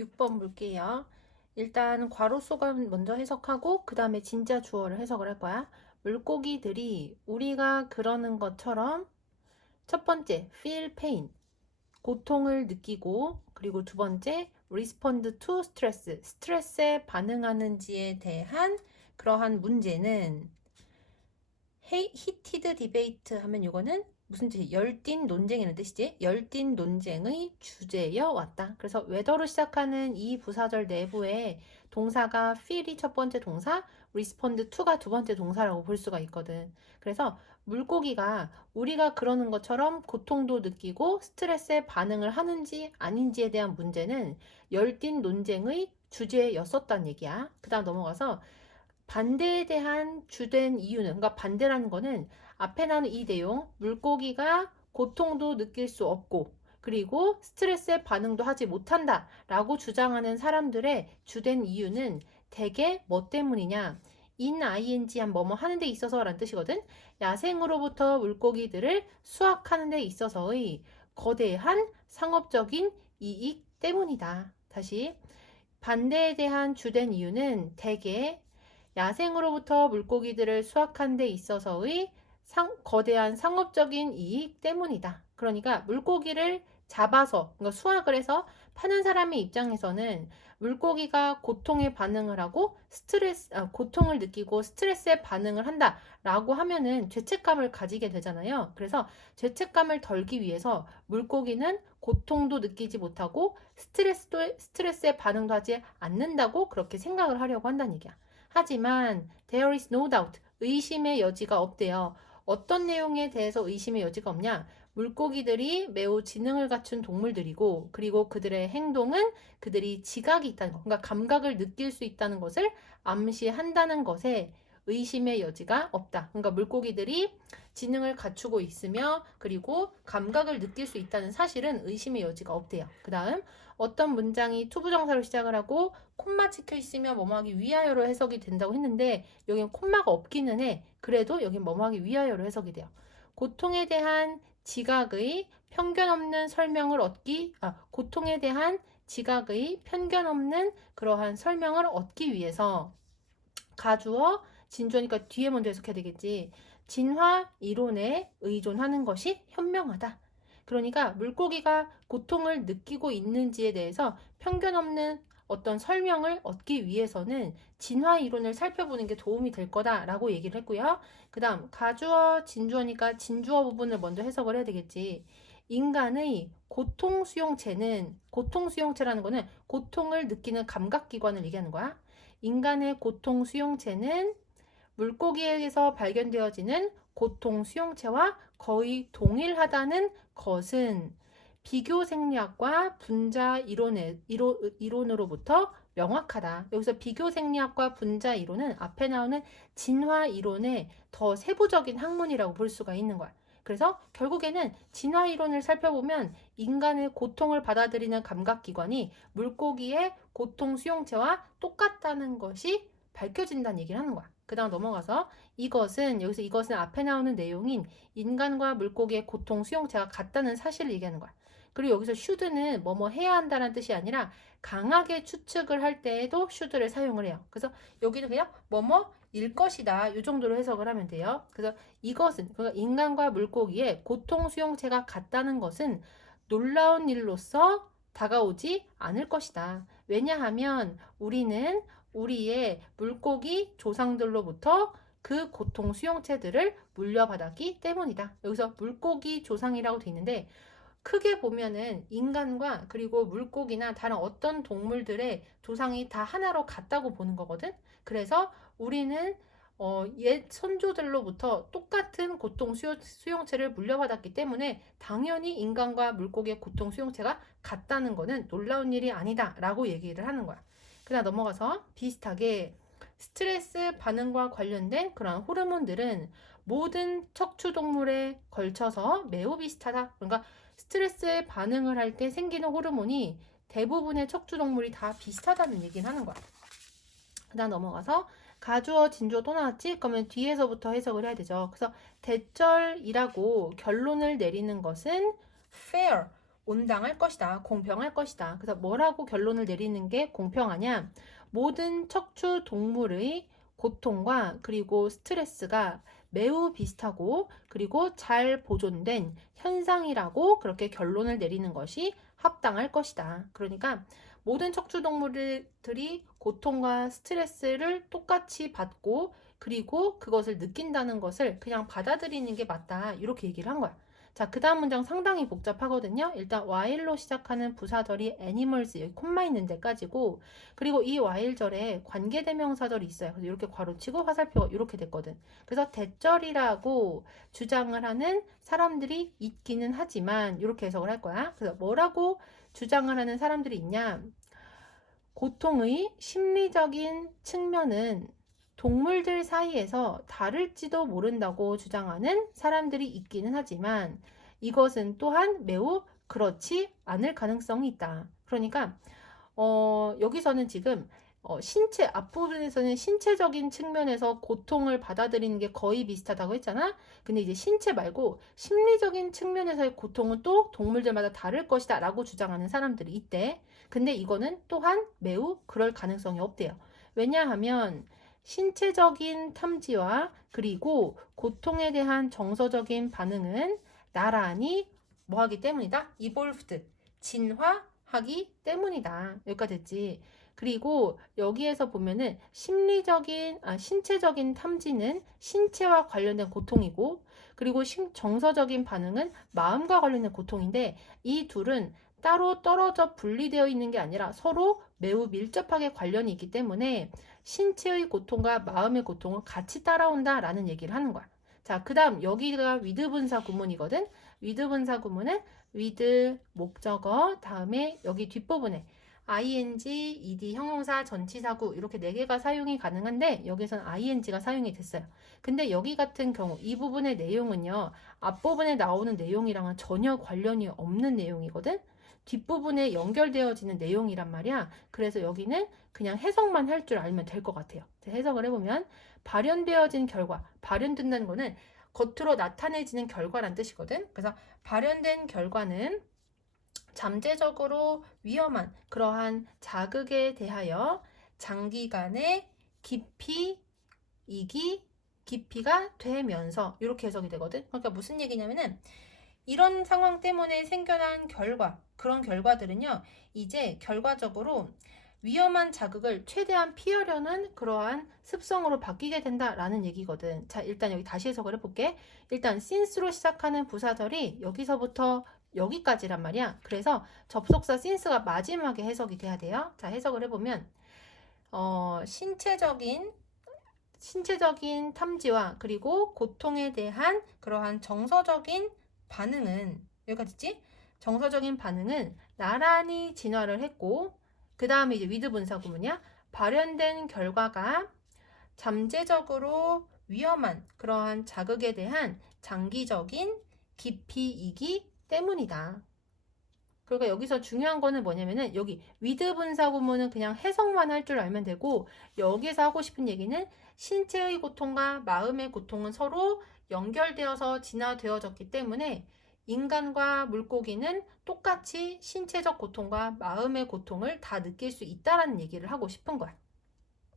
6번 볼게요. 일단 괄호 속은 먼저 해석하고 그 다음에 진짜 주어를 해석을 할 거야. 물고기들이 우리가 그러는 것처럼 첫 번째 feel pain 고통을 느끼고 그리고 두 번째 respond to stress 스트레스에 반응하는지에 대한 그러한 문제는 heated debate 하면 이거는 무슨 뜻이 열띤 논쟁이라는 뜻이지? 열띤 논쟁의 주제여 왔다. 그래서 whether로 시작하는 이 부사절 내부에 동사가 feel이 첫 번째 동사, respond to가 두 번째 동사라고 볼 수가 있거든. 그래서 물고기가 우리가 그러는 것처럼 고통도 느끼고 스트레스에 반응을 하는지 아닌지에 대한 문제는 열띤 논쟁의 주제였었단 얘기야. 그 다음 넘어가서 반대에 대한 주된 이유는, 그러니까 반대라는 거는 앞에 나오는 이 내용, 물고기가 고통도 느낄 수 없고, 그리고 스트레스에 반응도 하지 못한다 라고 주장하는 사람들의 주된 이유는 대개 뭐 때문이냐? ing 한 뭐뭐 하는 데 있어서 라는 뜻이거든. 야생으로부터 물고기들을 수확하는 데 있어서의 거대한 상업적인 이익 때문이다. 다시 반대에 대한 주된 이유는 대개 야생으로부터 물고기들을 수확한 데 있어서의 거대한 상업적인 이익 때문이다. 그러니까 물고기를 잡아서, 그러니까 수확을 해서 파는 사람의 입장에서는 물고기가 고통에 반응을 하고 고통을 느끼고 스트레스에 반응을 한다라고 하면은 죄책감을 가지게 되잖아요. 그래서 죄책감을 덜기 위해서 물고기는 고통도 느끼지 못하고 스트레스에 반응도 하지 않는다고 그렇게 생각을 하려고 한다는 얘기야. 하지만 there is no doubt 의심의 여지가 없대요. 어떤 내용에 대해서 의심의 여지가 없냐? 물고기들이 매우 지능을 갖춘 동물들이고 그리고 그들의 행동은 그들이 지각이 있다는 것, 그러니까 감각을 느낄 수 있다는 것을 암시한다는 것에 의심의 여지가 없다. 그러니까 물고기들이 지능을 갖추고 있으며 그리고 감각을 느낄 수 있다는 사실은 의심의 여지가 없대요. 그 다음 어떤 문장이 투부정사로 시작을 하고 콤마 찍혀 있으면 뭐뭐하기 위하여로 해석이 된다고 했는데 여기는 콤마가 없기는 해. 그래도 여긴 뭐뭐하기 위하여로 해석이 돼요. 고통에 대한 지각의 편견 없는 설명을 고통에 대한 지각의 편견 없는 그러한 설명을 얻기 위해서 가주어 진주어니까 뒤에 먼저 해석해야 되겠지. 진화 이론에 의존하는 것이 현명하다. 그러니까 물고기가 고통을 느끼고 있는지에 대해서 편견 없는 어떤 설명을 얻기 위해서는 진화 이론을 살펴보는 게 도움이 될 거다라고 얘기를 했고요. 그 다음 가주어 진주어니까 진주어 부분을 먼저 해석을 해야 되겠지. 인간의 고통수용체라는 거는 고통을 느끼는 감각기관을 얘기하는 거야. 인간의 고통 수용체는 물고기에서 발견되어지는 고통 수용체와 거의 동일하다는 것은 비교 생리학과 분자 이론으로부터 명확하다. 여기서 비교 생리학과 분자 이론은 앞에 나오는 진화 이론의 더 세부적인 학문이라고 볼 수가 있는 거야. 그래서 결국에는 진화 이론을 살펴보면 인간의 고통을 받아들이는 감각기관이 물고기의 고통 수용체와 똑같다는 것이 밝혀진다는 얘기를 하는 거야. 그 다음 넘어가서 여기서 이것은 앞에 나오는 내용인 인간과 물고기의 고통 수용체가 같다는 사실을 얘기하는 거야. 그리고 여기서 should는 뭐뭐 해야 한다는 뜻이 아니라 강하게 추측을 할 때에도 should를 사용을 해요. 그래서 여기는 그냥 뭐뭐일 것이다. 이 정도로 해석을 하면 돼요. 그래서 그러니까 인간과 물고기의 고통 수용체가 같다는 것은 놀라운 일로서 다가오지 않을 것이다. 왜냐하면 우리는 우리의 물고기 조상들로부터 그 고통 수용체들을 물려받았기 때문이다. 여기서 물고기 조상이라고 돼 있는데 크게 보면은 인간과 그리고 물고기나 다른 어떤 동물들의 조상이 다 하나로 같다고 보는 거거든. 그래서 우리는 옛 선조들로부터 똑같은 고통 수용체를 물려받았기 때문에 당연히 인간과 물고기의 고통 수용체가 같다는 것은 놀라운 일이 아니다 라고 얘기를 하는 거야. 그다음 넘어가서 비슷하게 스트레스 반응과 관련된 그런 호르몬들은 모든 척추동물에 걸쳐서 매우 비슷하다. 그러니까 스트레스에 반응을 할 때 생기는 호르몬이 대부분의 척추동물이 다 비슷하다는 얘기를 하는 거야. 그 다음 넘어가서 가주어, 진주어 또 나왔지? 그러면 뒤에서부터 해석을 해야 되죠. 그래서 대절이라고 결론을 내리는 것은 fair, 온당할 것이다. 공평할 것이다. 그래서 뭐라고 결론을 내리는 게 공평하냐? 모든 척추 동물의 고통과 그리고 스트레스가 매우 비슷하고 그리고 잘 보존된 현상이라고 그렇게 결론을 내리는 것이 합당할 것이다. 그러니까 모든 척추 동물들이 고통과 스트레스를 똑같이 받고 그리고 그것을 느낀다는 것을 그냥 받아들이는 게 맞다. 이렇게 얘기를 한 거야. 자, 그 다음 문장 상당히 복잡하거든요. 일단 while로 시작하는 부사절이 animals, 여기 콤마 있는 데까지고 그리고 이 while절에 관계대명사절이 있어요. 그래서 이렇게 괄호치고 화살표가 이렇게 됐거든. 그래서 대절이라고 주장을 하는 사람들이 있기는 하지만 이렇게 해석을 할 거야. 그래서 뭐라고 주장을 하는 사람들이 있냐? 고통의 심리적인 측면은 동물들 사이에서 다를지도 모른다고 주장하는 사람들이 있기는 하지만 이것은 또한 매우 그렇지 않을 가능성이 있다. 그러니까 여기서는 지금 신체 앞부분에서는 신체적인 측면에서 고통을 받아들이는 게 거의 비슷하다고 했잖아. 근데 이제 신체 말고 심리적인 측면에서의 고통은 또 동물들마다 다를 것이다 라고 주장하는 사람들이 있대. 근데 이거는 또한 매우 그럴 가능성이 없대요. 왜냐하면 신체적인 탐지와 그리고 고통에 대한 정서적인 반응은 나란히 뭐하기 때문이다? evolved, 진화하기 때문이다. 여기까지 됐지. 그리고 여기에서 보면은 신체적인 탐지는 신체와 관련된 고통이고 그리고 정서적인 반응은 마음과 관련된 고통인데 이 둘은 따로 떨어져 분리되어 있는 게 아니라 서로 매우 밀접하게 관련이 있기 때문에 신체의 고통과 마음의 고통은 같이 따라온다라는 얘기를 하는 거야. 자, 그 다음 여기가 with 분사 구문이거든. with 분사 구문은 with 목적어 다음에 여기 뒷부분에 ing, ed, 형용사, 전치사구 이렇게 4개가 사용이 가능한데 여기서는 ing가 사용이 됐어요. 근데 여기 같은 경우 이 부분의 내용은요. 앞부분에 나오는 내용이랑은 전혀 관련이 없는 내용이거든. 뒷부분에 연결되어지는 내용이란 말이야. 그래서 여기는 그냥 해석만 할 줄 알면 될 것 같아요. 해석을 해보면 발현되어진 결과, 발현된다는 거는 겉으로 나타내지는 결과란 뜻이거든. 그래서 발현된 결과는 잠재적으로 위험한 그러한 자극에 대하여 장기간의 깊이가 되면서 이렇게 해석이 되거든. 그러니까 무슨 얘기냐면은 이런 상황 때문에 생겨난 그런 결과들은요, 이제 결과적으로 위험한 자극을 최대한 피하려는 그러한 습성으로 바뀌게 된다라는 얘기거든. 자, 일단 여기 다시 해석을 해볼게. 일단 since로 시작하는 부사절이 여기서부터 여기까지란 말이야. 그래서 접속사 since가 마지막에 해석이 돼야 돼요. 자, 해석을 해보면 신체적인 탐지와 그리고 고통에 대한 그러한 정서적인 반응은 여기까지 있지? 정서적인 반응은 나란히 진화를 했고 그 다음에 이제 with 분사 구문이야. 발현된 결과가 잠재적으로 위험한 그러한 자극에 대한 장기적인 깊이이기 때문이다. 그러니까 여기서 중요한 거는 뭐냐면은 여기 with 분사 구문은 그냥 해석만 할 줄 알면 되고 여기서 하고 싶은 얘기는 신체의 고통과 마음의 고통은 서로 연결되어서 진화되어졌기 때문에 인간과 물고기는 똑같이 신체적 고통과 마음의 고통을 다 느낄 수 있다라는 얘기를 하고 싶은 거야.